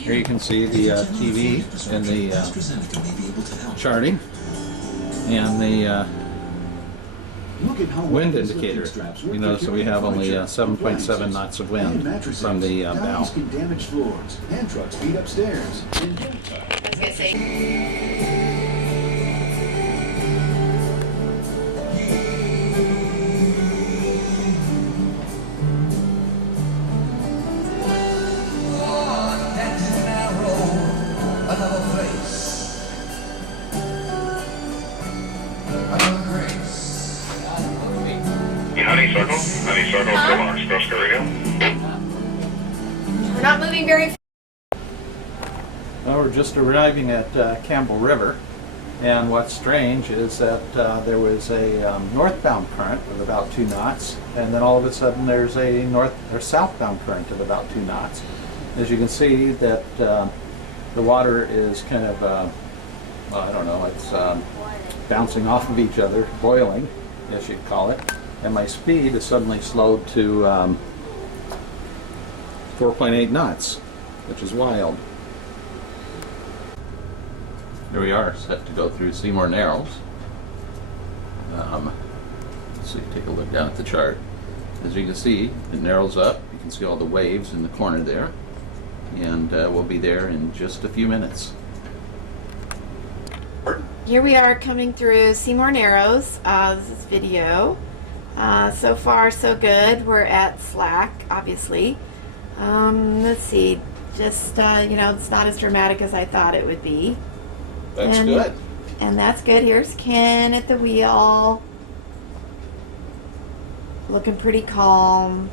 Here you can see the TV and the charting and the wind indicator. You notice that we have only 7.7 knots of wind from the bow. Damaged floors and trucks beat upstairs. Honeysuckle, from our Express Radio. We're not moving very fast. Well, we're just arriving at Campbell River, and what's strange is that there was a northbound current of about 2 knots, and then all of a sudden there's a north or southbound current of about 2 knots. As you can see, that the water is kind of, well, I don't know, it's bouncing off of each other, boiling, I guess you'd call it. And my speed is suddenly slowed to 4.8 knots, which is wild. Here we are, set to go through Seymour Narrows. Let's see, take a look down at the chart. As you can see, it narrows up. You can see all the waves in the corner there. And we'll be there in just a few minutes. Here we are coming through Seymour Narrows. This is video. So far, so good. We're at slack, obviously. Let's see. Just, you know, it's not as dramatic as I thought it would be. That's good. And that's good. Here's Ken at the wheel. Looking pretty calm.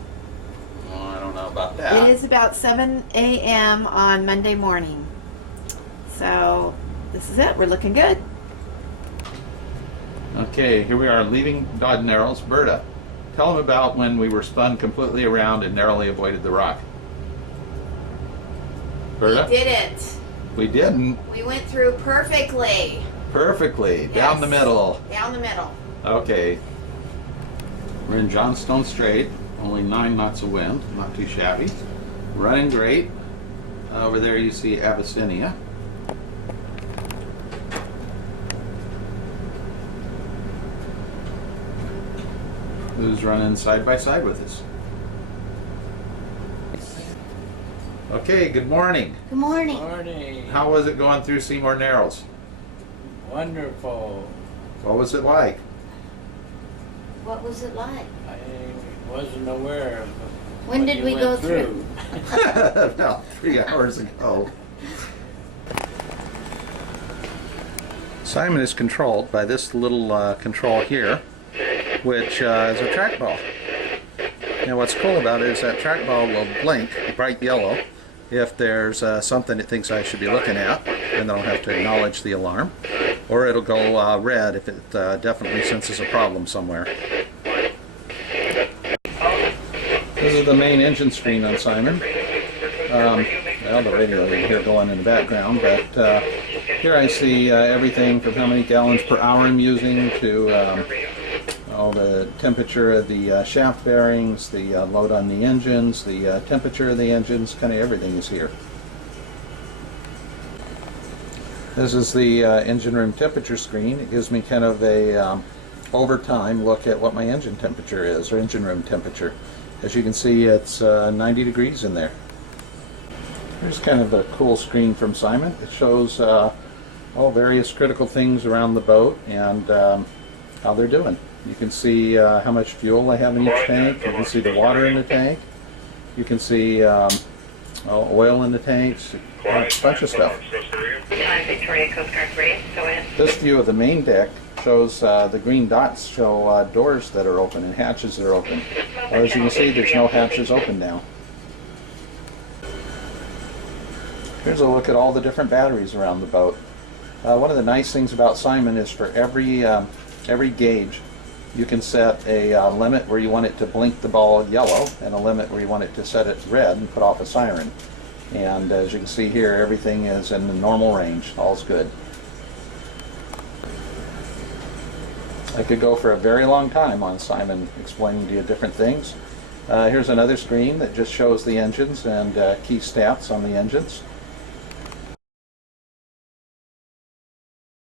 Well, I don't know about that. It is about 7 a.m. on Monday morning. So, this is it. We're looking good. Okay, here we are leaving Dod Narrows. Berta, tell them about when we were spun completely around and narrowly avoided the rock. Berta? We did it. We didn't. We went through perfectly. Perfectly. Yes. Down the middle. Down the middle. Okay. We're in Johnstone Strait. Only 9 knots of wind. Not too shabby. Running great. Over there you see Abyssinia. Who's running side by side with us. Okay, good morning. Good morning. Morning. How was it going through Seymour Narrows? Wonderful. What was it like? What was it like? I wasn't aware of When what did you we went go through? About 3 hours ago. Simon is controlled by this little control here, which is a trackball. Now what's cool about it is that trackball will blink bright yellow if there's something it thinks I should be looking at, and then I'll have to acknowledge the alarm. Or it'll go red if it definitely senses a problem somewhere. This is the main engine screen on Simon. Well, the radio you can hear going in the background, but here I see everything from how many gallons per hour I'm using to all the temperature of the shaft bearings, the load on the engines, the temperature of the engines, kind of everything is here. This is the engine room temperature screen. It gives me kind of a over time look at what my engine temperature is, or engine room temperature. As you can see, it's 90 degrees in there. Here's kind of a cool screen from Simon. It shows all various critical things around the boat and how they're doing. You can see how much fuel I have in each tank. You can see the water in the tank. You can see oil in the tanks, a bunch of stuff. This view of the main deck shows the green dots show doors that are open and hatches that are open. Well, as you can see, there's no hatches open now. Here's a look at all the different batteries around the boat. One of the nice things about Simon is for every gauge you can set a limit where you want it to blink the ball yellow and a limit where you want it to set it red and put off a siren. And as you can see here, everything is in the normal range. All's good. I could go for a very long time on Simon explaining to you different things. Here's another screen that just shows the engines and key stats on the engines.